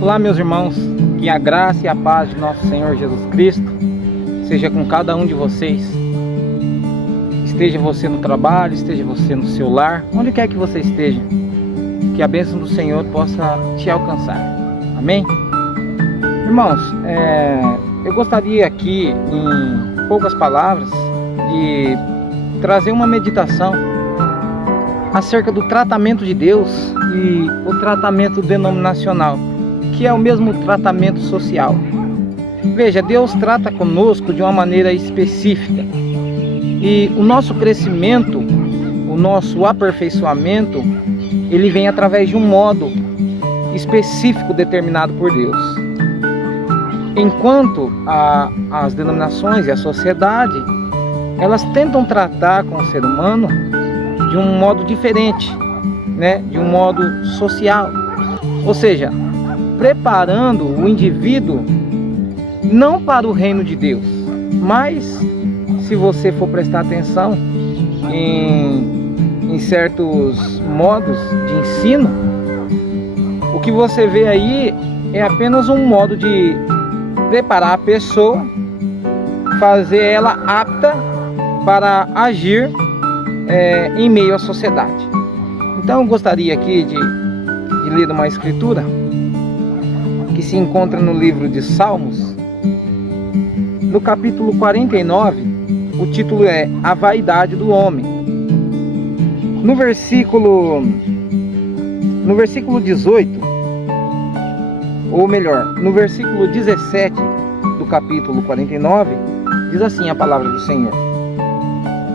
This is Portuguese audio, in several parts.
Olá, meus irmãos, que a graça e a paz de nosso Senhor Jesus Cristo seja com cada um de vocês. Esteja você no trabalho, esteja você no seu lar, onde quer que você esteja, que a bênção do Senhor possa te alcançar. Amém? Irmãos, eu gostaria aqui, em poucas palavras, de trazer uma meditação acerca do tratamento de Deus e o tratamento denominacional, que é o mesmo tratamento social. Veja, Deus trata conosco de uma maneira específica, e o nosso crescimento, o nosso aperfeiçoamento, ele vem através de um modo específico determinado por Deus. Enquanto as denominações e a sociedade, elas tentam tratar com o ser humano de um modo diferente, né? De um modo social, ou seja, preparando o indivíduo não para o reino de Deus, mas se você for prestar atenção em certos modos de ensino, o que você vê aí é apenas um modo de preparar a pessoa, fazer ela apta para agir em meio à sociedade. Então eu gostaria aqui de ler uma escritura que se encontra no livro de Salmos, no capítulo 49, o título é A Vaidade do Homem. No versículo 18, ou melhor, no versículo 17 do capítulo 49, diz assim a palavra do Senhor: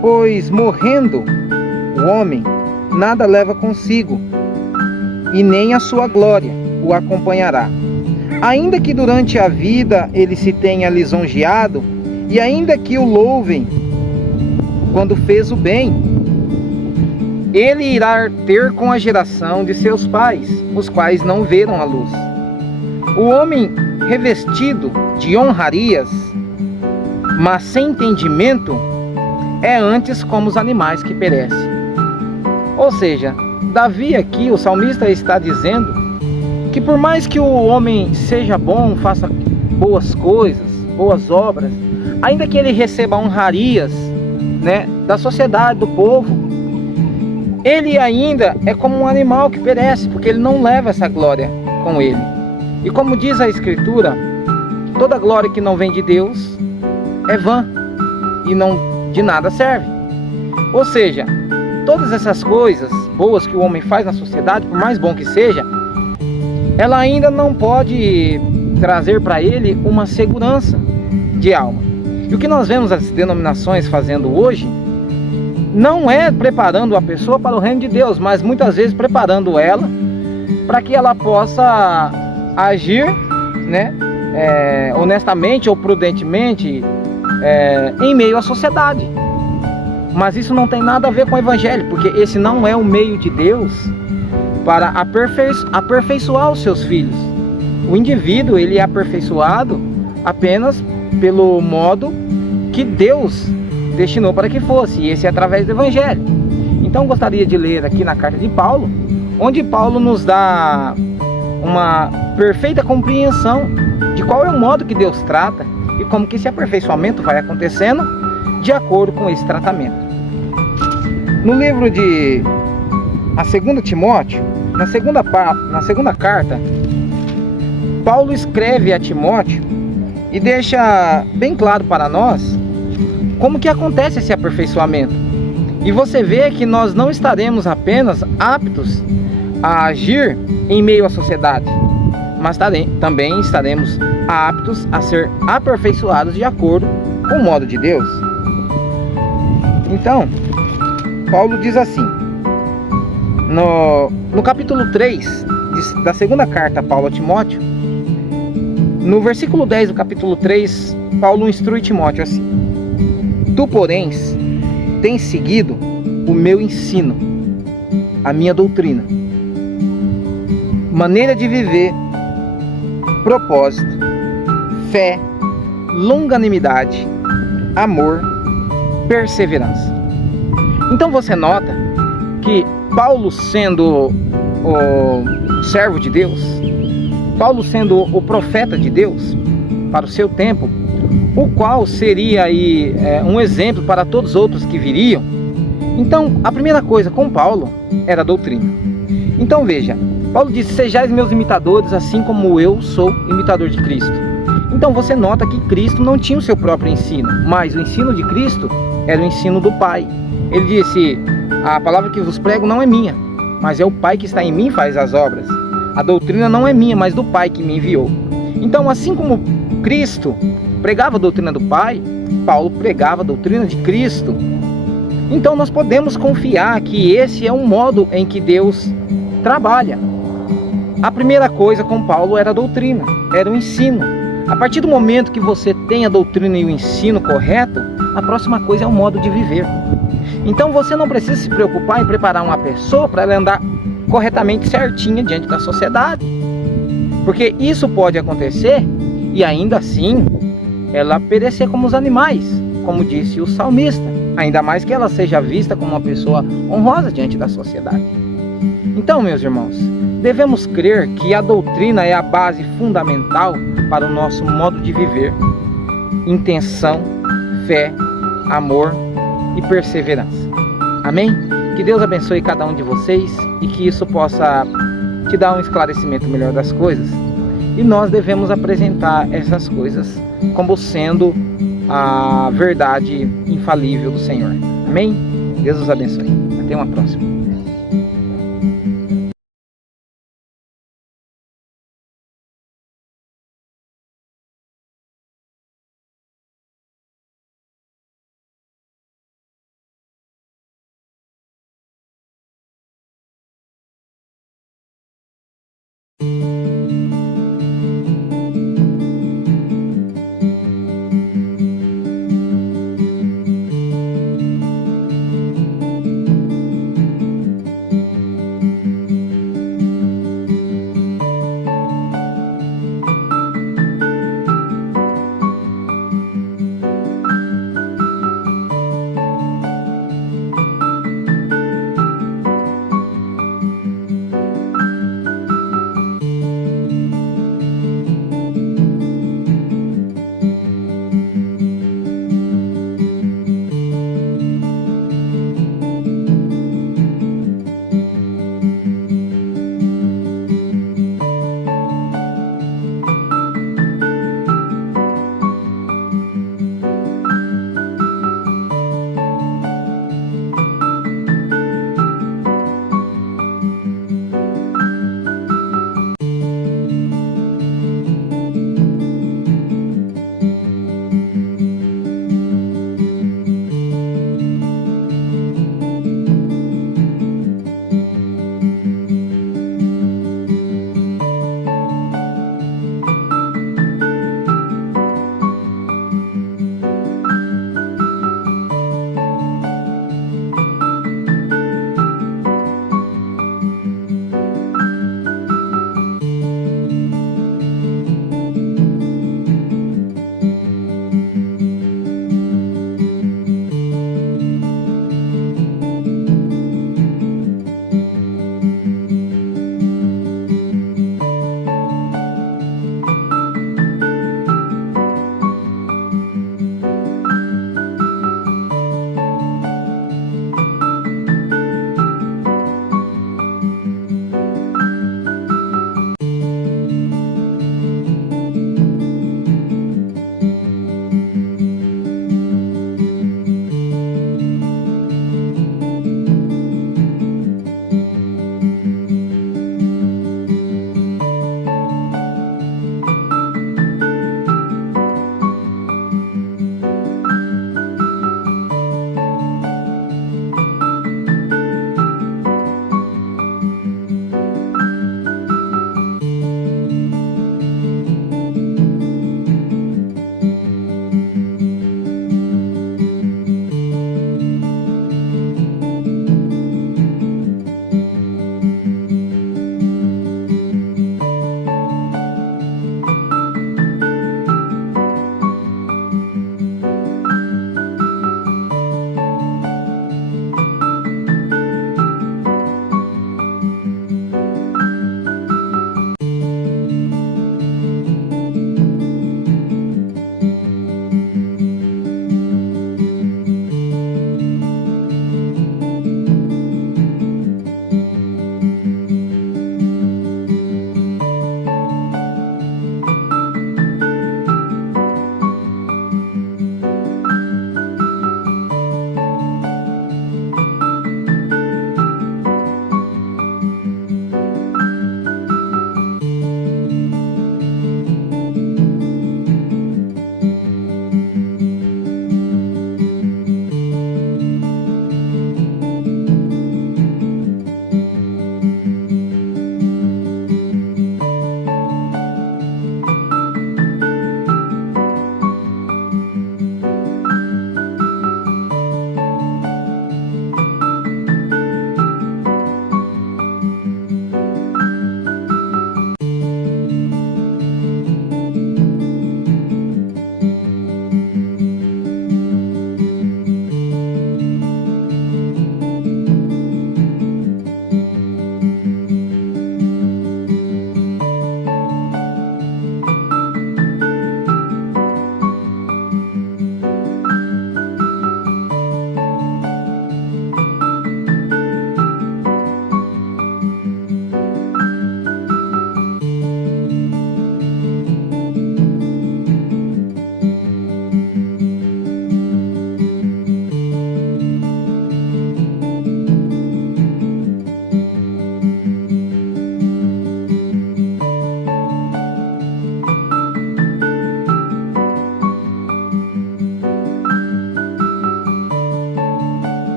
Pois morrendo o homem, nada leva consigo, e nem a sua glória o acompanhará. Ainda que durante a vida ele se tenha lisonjeado, e ainda que o louvem quando fez o bem, ele irá ter com a geração de seus pais, os quais não viram a luz. O homem revestido de honrarias, mas sem entendimento, é antes como os animais que perecem. Ou seja, Davi aqui, o salmista, está dizendo que por mais que o homem seja bom, faça boas coisas, boas obras, ainda que ele receba honrarias, né, da sociedade, do povo, ele ainda é como um animal que perece, porque ele não leva essa glória com ele. E como diz a Escritura, toda glória que não vem de Deus é vã e não de nada serve. Ou seja, todas essas coisas boas que o homem faz na sociedade, por mais bom que seja, ela ainda não pode trazer para ele uma segurança de alma. E o que nós vemos as denominações fazendo hoje não é preparando a pessoa para o reino de Deus, mas muitas vezes preparando ela para que ela possa agir, né, honestamente ou prudentemente em meio à sociedade. Mas isso não tem nada a ver com o evangelho, porque esse não é o meio de Deus para aperfeiçoar os seus filhos. O indivíduo, ele é aperfeiçoado apenas pelo modo que Deus destinou para que fosse, e esse é através do evangelho. Então gostaria de ler aqui na carta de Paulo, onde Paulo nos dá uma perfeita compreensão de qual é o modo que Deus trata e como que esse aperfeiçoamento vai acontecendo de acordo com esse tratamento. No livro de a 2 Timóteo, na segunda carta, Paulo escreve a Timóteo e deixa bem claro para nós como que acontece esse aperfeiçoamento. E você vê que nós não estaremos apenas aptos a agir em meio à sociedade, mas também estaremos aptos a ser aperfeiçoados de acordo com o modo de Deus. Então, Paulo diz assim, no capítulo 3 da segunda carta a Paulo a Timóteo, no versículo 10 do capítulo 3, Paulo instrui Timóteo assim: Tu, porém, tens seguido o meu ensino, a minha doutrina, maneira de viver, propósito, fé, longanimidade, amor, perseverança. Então você nota que Paulo, sendo o servo de Deus, Paulo sendo o profeta de Deus para o seu tempo, o qual seria aí um exemplo para todos os outros que viriam. Então, a primeira coisa com Paulo era a doutrina. Então veja, Paulo disse: sejais meus imitadores, assim como eu sou imitador de Cristo. Então você nota que Cristo não tinha o seu próprio ensino, mas o ensino de Cristo era o ensino do Pai. Ele disse: a palavra que vos prego não é minha, mas é o Pai que está em mim faz as obras. A doutrina não é minha, mas do Pai que me enviou. Então, assim como Cristo pregava a doutrina do Pai, Paulo pregava a doutrina de Cristo. Então nós podemos confiar que esse é um modo em que Deus trabalha. A primeira coisa com Paulo era a doutrina, era o ensino. A partir do momento que você tem a doutrina e o ensino correto, a próxima coisa é o modo de viver. Então você não precisa se preocupar em preparar uma pessoa para ela andar corretamente certinha diante da sociedade. Porque isso pode acontecer e ainda assim ela perecer como os animais, como disse o salmista. Ainda mais que ela seja vista como uma pessoa honrosa diante da sociedade. Então, meus irmãos, devemos crer que a doutrina é a base fundamental para o nosso modo de viver. Intenção, fé, amor e perseverança. Amém? Que Deus abençoe cada um de vocês e que isso possa te dar um esclarecimento melhor das coisas. E nós devemos apresentar essas coisas como sendo a verdade infalível do Senhor. Amém? Deus os abençoe. Até uma próxima.